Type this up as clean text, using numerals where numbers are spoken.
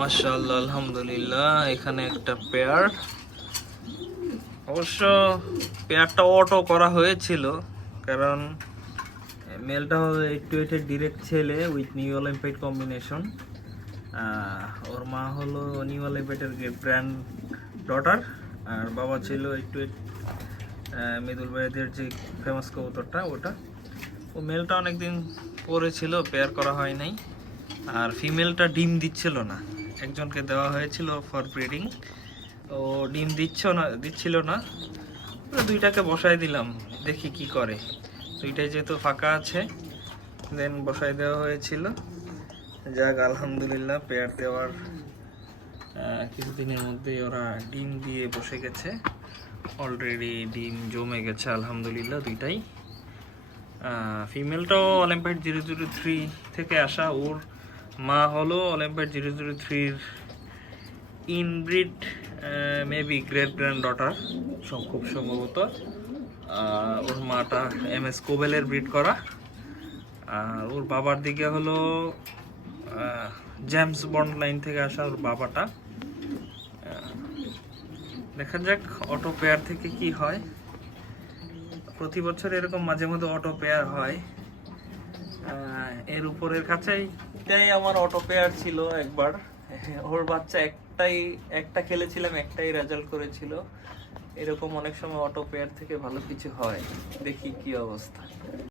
মাশাআল্লাহ, আলহামদুলিল্লাহ। এখানে একটা পেয়ার, অবশ্য পেয়ারটা অটো করা হয়েছিল, কারণ মেলটা হলো 88 ডিরেক্ট ছেলে উইথ নিউ অলিম্পিক কম্বিনেশন। ওর মা হলো নিউ অলিম্পিকের গ্র্যান্ড ডটার, আর বাবা ছিল 88 মৃদুল ভাইদের যে ফেমাস কবুতরটা ওটা। ও মেলটা অনেকদিন পরে ছিল, পেয়ার করা হয় নাই। আর ফিমেলটা ডিম দিচ্ছিল না, একজনকে দেওয়া হয়েছিল ফর ব্রিডিং, ও ডিম দিচ্ছিল না। দুইটাকে বসাই দিলাম, দেখি কি করে। দুইটাই যেহেতু ফাঁকা আছে, দেন বসাই দেওয়া হয়েছিল। যাক আলহামদুলিল্লাহ, পেয়ার দেওয়ার কিছুদিনের মধ্যেই ওরা ডিম দিয়ে বসে গেছে। অলরেডি ডিম জমে গেছে আলহামদুলিল্লাহ দুইটাই। ফিমেলটাও অলিম্পিক 003 থেকে আসা, ওর মা হলো অলিম্পিক 003-র inbred maybe great grand daughter খুব সম্ভবত। ওর মাটা MS কোবেলের ব্রিড করা, আর ওর বাবার দিকে হলো জেমস বন্ড লাইন থেকে আসা ওর বাবাটা। দেখা যাক অটো পেয়ার থেকে কি হয়। প্রতি বছর এরকম মাঝে মধ্যে অটো পেয়ার হয়। এর উপরের কাছেই এটাই আমার অটো পেয়ার ছিল একবার। ওর বাচ্চা একটা খেলেছিলাম, একটাই রেজাল্ট করেছিল। এরকম অনেক সময় অটো পেয়ার থেকে ভালো কিছু হয়, দেখি কি অবস্থা।